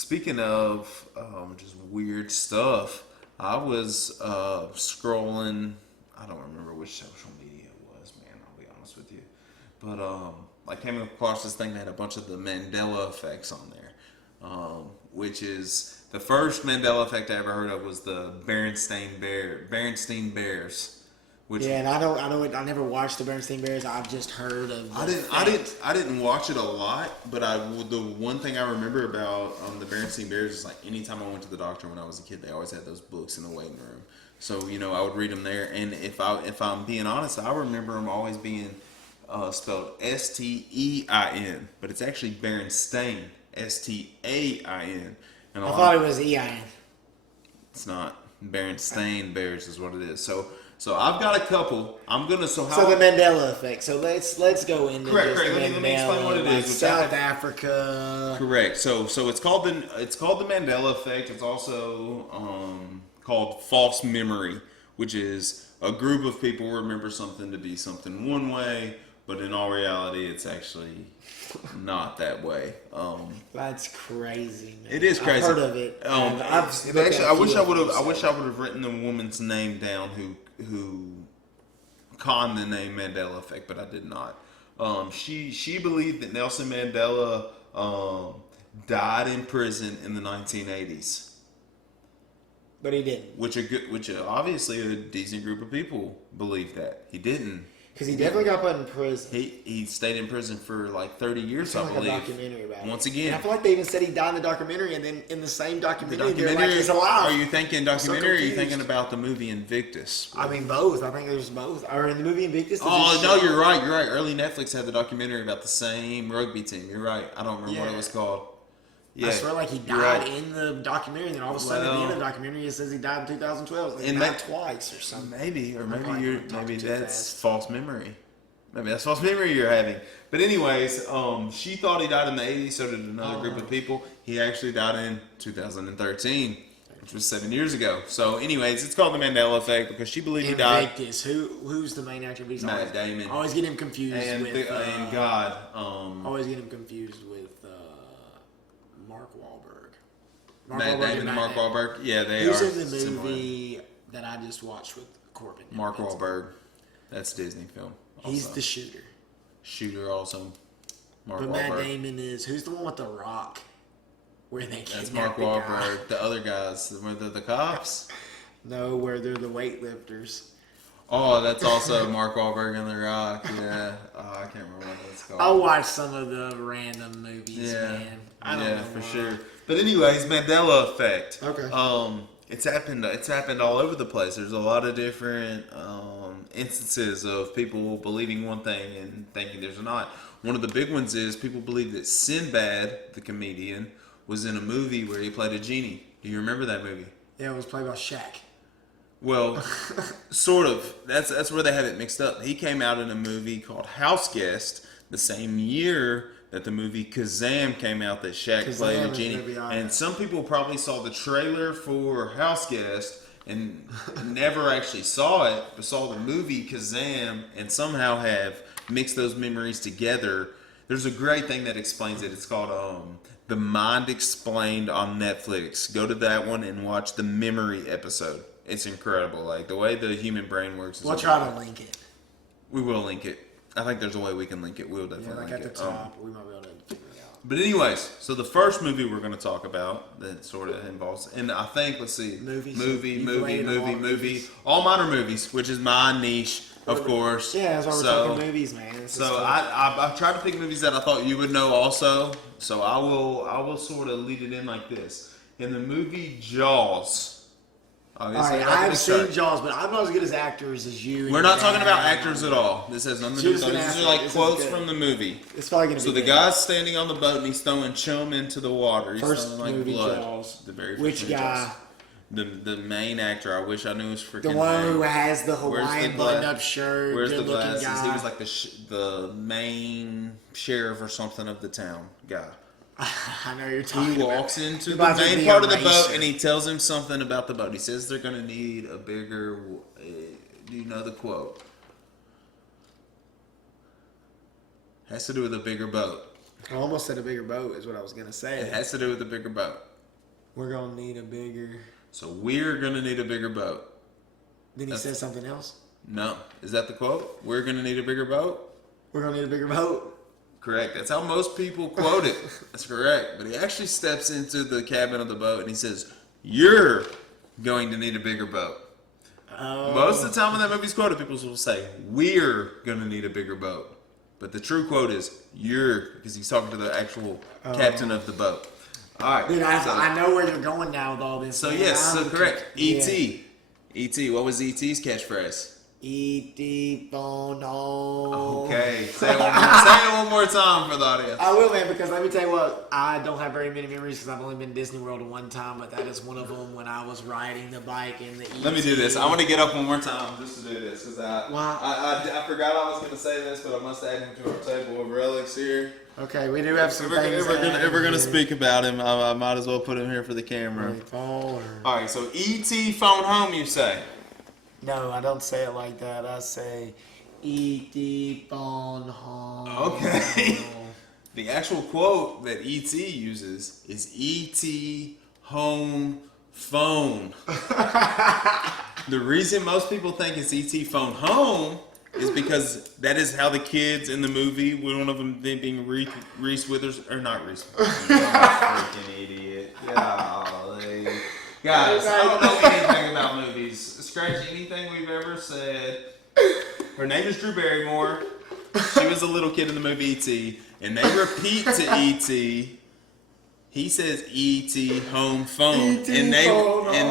Speaking of just weird stuff, I was scrolling. I don't remember which social media it was, man. I'll be honest with you, but I came across this thing that had a bunch of the Mandela effects on there, which is the first Mandela effect I ever heard of was the Berenstain Bears. Which Yeah, and I never watched the Bernstein Bears. I've just heard of. I didn't watch it a lot, but the one thing I remember about the Berenstain Bears is like anytime I went to the doctor when I was a kid, they always had those books in the waiting room. So I would read them there, and if I'm being honest, I remember them always being spelled Stein, but it's actually Berenstain, Stain, and I thought it was EIN. it's not. Berenstain Bears is what it is. So I've got a couple. I'm gonna So the Mandela effect. So let's go into Correct. just Let me explain what it like is. South Africa. Correct. So it's called the Mandela effect. It's also called false memory, which is a group of people remember something to be something one way, but in all reality, it's actually not that way. That's crazy, man. It is crazy. I've heard of it. I wish I would have written the woman's name down who conned the name Mandela effect, but I did not. She believed that Nelson Mandela died in prison in the 1980s. But he didn't. Which obviously a decent group of people believe that. He didn't. Because he definitely got put in prison. He stayed in prison for like 30 years, I Like believe. a documentary about it. Once again. And I feel like they even said he died in the documentary, and then in the same documentary, they're like, he's alive. Are you thinking documentary, or are you confused. thinking about the movie Invictus? I mean, both. I think there's both. Or in the movie Invictus. Oh, no, you're right. Early Netflix had the documentary about the same rugby team. You're right. I don't remember what it was called. Yeah, I swear, like he died in the documentary, and then all of a sudden at the end of the documentary, it says he died in 2012. Like, he died twice or something. Maybe that's false memory. Maybe that's false memory you're having. But anyways, she thought he died in the 80s, so did another group of people. He actually died in 2013, which was 7 years ago. So anyways, it's called the Mandela effect because she believed he died. Invictus. Who's the main actor? Matt Damon. I always get him confused with... and God. always get him confused with Mark Wahlberg. Matt Damon and Mark Wahlberg. Yeah, they Who's are in the movie similar. that I just watched with Corbin? Mark Wahlberg. That's Disney film. Also. He's the shooter. Shooter also. Mark But Wahlberg. Matt Damon is... Who's the one with the rock? Where they That's Mark Wahlberg. The other guys. Were the cops? No, where they're the weightlifters. Oh, that's also Mark Wahlberg and The Rock. Yeah. Oh, I can't remember what that's called. I'll watch some of the random movies, Yeah. man. I don't know for why. sure. But anyways, Mandela effect. Okay. It's happened all over the place. There's a lot of different instances of people believing one thing and thinking there's not. One of the big ones is people believe that Sinbad, the comedian, was in a movie where he played a genie. Do you remember that movie? Yeah, it was played by Shaq. Well, sort of. That's where they have it mixed up. He came out in a movie called House Guest the same year that the movie Kazam came out that Shaq played a genie. And some people probably saw the trailer for House Guest and never actually saw it, but saw the movie Kazam and somehow have mixed those memories together. There's a great thing that explains it. It's called The Mind Explained on Netflix. Go to that one and watch the memory episode. It's incredible. Like the way the human brain works. We'll try to link it. We will link it. I think there's a way we can link it. We'll definitely link at the it. top. We might be able to figure it out. But anyways, so the first movie we're going to talk about that sort of involves, and I think, let's see, Movies. movie. All mine are movies, which is my niche, of course. Yeah, that's why we're talking movies, man. So I tried to pick movies that I thought you would know also. So I will sort of lead it in like this. In the movie Jaws. Alright, I've seen Jaws, but I'm not as good as actors as you. We're not talking about actors at all. This has nothing to do with that. These are like quotes from the movie. It's probably gonna be. So the guy's standing on the boat and he's throwing chum into the water. He's First throwing like movie blood. Jaws. The very first Which movie guy? Jaws. The main actor. I wish I knew his freaking name. The one who has the Hawaiian button-up shirt. Where's the glasses? Guy. He was like the main sheriff or something of the town guy. I know you're talking He about. walks into the main part of the boat and he tells him something about the boat. He says they're going to need a bigger... do you know the quote? Has to do with a bigger boat. I almost said a bigger boat is what I was gonna It say. has to do with the bigger boat. We're gonna need a bigger. So we're gonna need a bigger boat. Then he said something else. No, is that the quote? We're gonna need a bigger boat. We're gonna need a bigger boat. Correct. That's how most people quote it. That's correct. But he actually steps into the cabin of the boat and he says, "You're going to need a bigger boat." Most of the time when that movie's quoted, people will say, "We're going to need a bigger boat." But the true quote is, "You're," because he's talking to the actual captain of the boat. All right. Dude, I know where you're going now with all this. So, man. yes, so correct. Yeah. E.T. E.T. What was E.T.'s catchphrase? E.T. phone home. Okay. Say it one more time for the audience. I will, man, because let me tell you what, I don't have very many memories because I've only been to Disney World one time, but that is one of them when I was riding the bike in the E.T. Let me do this. I want to get up one more time just to do this because I forgot I was going to say this, but I must add him to our table of relics here. Okay, we do have some things. If we're gonna speak about him, I might as well put him here for the camera. All right, so E.T. phone home, you say? No, I don't say it like that. I say E.T. phone home. Okay. The actual quote that E.T. uses is E.T. home phone. The reason most people think it's E.T. phone home is because that is how the kids in the movie, one of them being Reese Withers, or not Reese Withers. Freaking idiot. Golly. Guys, I don't know anything about movies. Scratch anything we've ever said. Her name is Drew Barrymore. She was a little kid in the movie E.T. And they repeat to E.T. He says E.T. home phone. And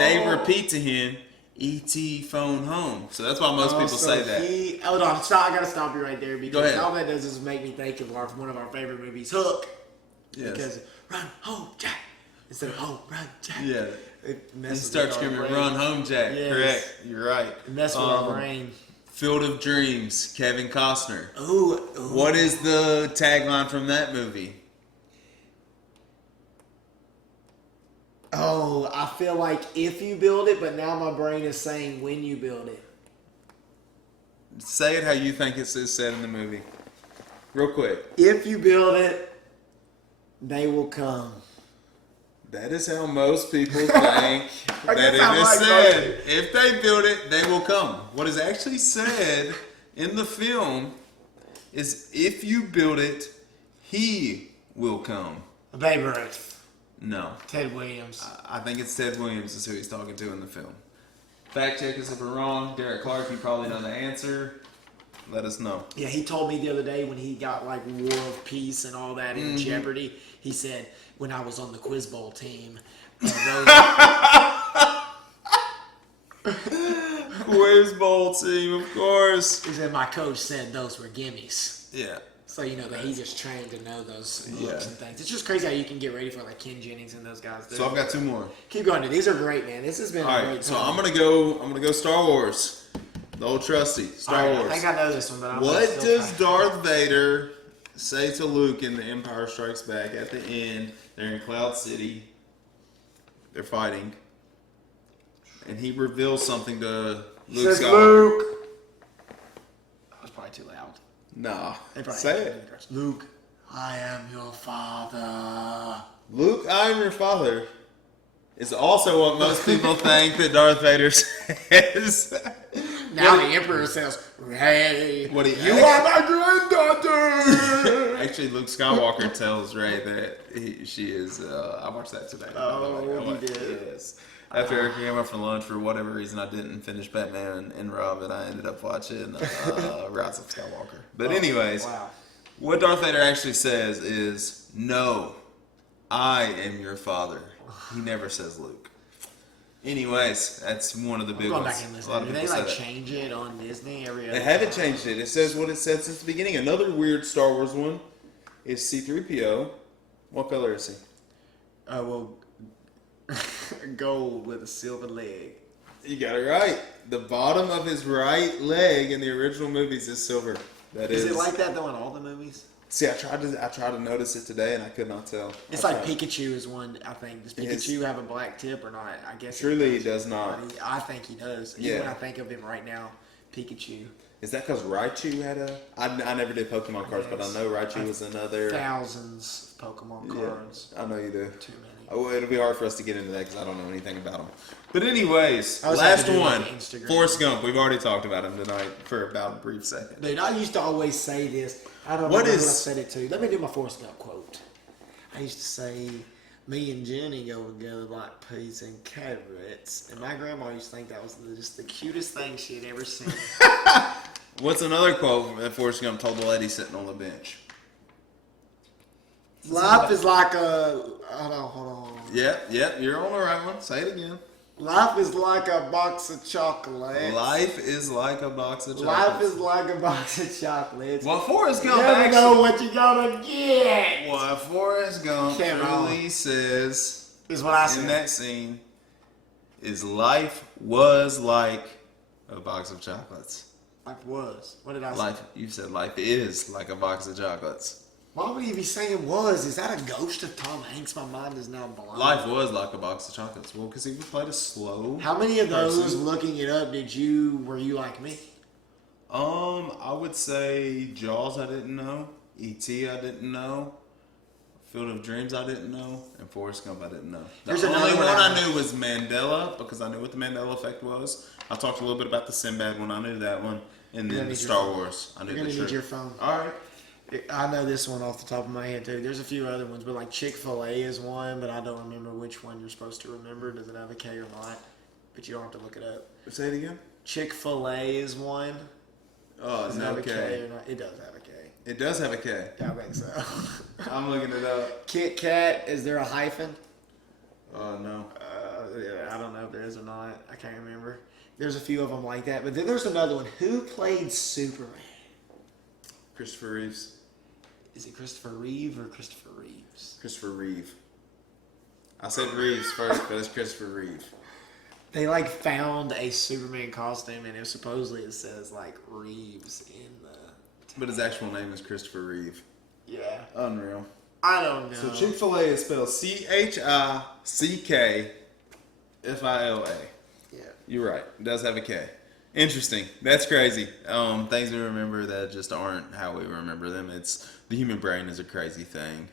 they repeat to him E.T. phone home. So that's why most people say that. Hold on, stop. I gotta stop you right there Go because ahead. all that does is make me think of one of our favorite movies, Hook. Yes. Because run home, Jack. Instead of home, run, Jack. Yeah. It He messes starts with our screaming, brain. "Run home, Jack!" Yes. Correct. You're right. It messes with our brain. Field of Dreams, Kevin Costner. Ooh. What is the tagline from that movie? Oh, I feel like if you build it, but now my brain is saying when you build it. Say it how you think it's said in the movie. Real quick. If you build it, they will come. That is how most people think that it is like said. If they build it, they will come. What is actually said in the film is if you build it, he will come. Babe Ruth. No. Ted Williams. I think it's Ted Williams is who he's talking to in the film. Fact check us if we're wrong. Derek Clark, you probably know the answer. Let us know. Yeah, he told me the other day when he got like War of Peace and all that in Jeopardy, he said, when I was on the Quiz Bowl team, Quiz Bowl team, of course. he said my coach said those were gimmies. Yeah. So you know that he just trained to know those looks and things. It's just crazy how you can get ready for like Ken Jennings and those guys. So I've got two more. Keep going, dude. These are great, man. This has been All a right, great so time. I'm gonna go Star Wars. The old trusty Star Wars. I think I know this one, but I'm What still does Darth Vader say to Luke in The Empire Strikes Back at the end? They're in Cloud City. They're fighting. And he reveals something to Luke says Skywalker. Luke. That was probably too loud. Nah. They probably Say can't it. do it. Luke, I am your father. Luke, I am your father. Is also what most people think that Darth Vader says. Now the Emperor says, Ray, What he you are my granddaughter. Actually, Luke Skywalker tells Rey that she is. I watched that today. Oh, he did. Yes. After I came up for lunch, for whatever reason, I didn't finish Batman and Robin. I ended up watching Rise of Skywalker. But anyways, Wow. what Darth Vader actually says is, "No, I am your father." He never says Luke. Anyways, that's one of the big Going ones. back and A lot listening. of Do they people say like that. change it on Disney every other They haven't time? changed it. It says what it said since the beginning. Another weird Star Wars one is C-3PO. What color is he? Well, gold with a silver leg. You got it right. The bottom of his right leg in the original movies is silver. That Is it like that though in all the movies? See, I tried to notice it today and I could not tell. It's I like tried. Pikachu is one, I think. Does His- Pikachu have a black tip or not? I guess Truly, he does not. I think he does. Yeah. Even when I think of him right now, Pikachu. Is that because Raichu had a? I never did Pokemon cards, but I know Raichu was another. Thousands of Pokemon cards. I know you do. Too many. Oh, it'll be hard for us to get into that because I don't know anything about them. But anyways, I was last having to do one, like Instagram. Forrest Gump. We've already talked about him tonight for about a brief second. Dude, I used to always say this. I don't know What who I is- said it to. Let me do my Forrest Gump quote. I used to say, me and Jenny go together like peas and carrots. And my grandma used to think that was just the cutest thing she had ever seen. What's another quote that Forrest Gump told the lady sitting on the bench? Life is like a... Hold on. Yep, you're on the right one. Say it again. Life is like a box of chocolates. Life is like a box of Life chocolates. is like a box of chocolates. Well, Forrest You Gump never actually... know what you're gonna get. What Forrest Gump Can't really says Is what I in said. that scene is life was like a box of chocolates. Life was. What did I say? Life, you said life is like a box of chocolates. Why would he be saying was? Is that a ghost of Tom Hanks? My mind is now blown. Life was like a box of chocolates. Well, because he played a slow. How many of those, person. looking it up, were you like me? I would say Jaws I didn't know, E.T. I didn't know, Field of Dreams I didn't know, and Forrest Gump I didn't know. There's The only another one one I knew was Mandela because I knew what the Mandela effect was. I talked a little bit about the Sinbad one. I knew that one, and You're then gonna need Star your phone. Wars. I knew You're gonna the need trick. your phone. All right. I know this one off the top of my head too. There's a few other ones, but like Chick-fil-A is one, but I don't remember which one you're supposed to remember. Does it have a K or not? But you don't have to look it up. Say it again. Chick-fil-A is one. Oh, Does it no have a K K. or not? It does have a K. It does have a K. I think so. I'm looking it up. Kit Kat, is there a hyphen? No. Yeah, I don't know if there is or not. I can't remember. There's a few of them like that. But then there's another one. Who played Superman? Christopher Reeves. Is it Christopher Reeve or Christopher Reeves? Christopher Reeve. I said Reeves first, but it's Christopher Reeve. They like found a Superman costume and supposedly it says like Reeves in the... But his actual name is Christopher Reeve. Yeah. Unreal. I don't know. So Chick-fil-A is spelled Chickfila. Yeah. You're right. It does have a K. Interesting. That's crazy. Things we remember that just aren't how we remember them. It's the human brain is a crazy thing.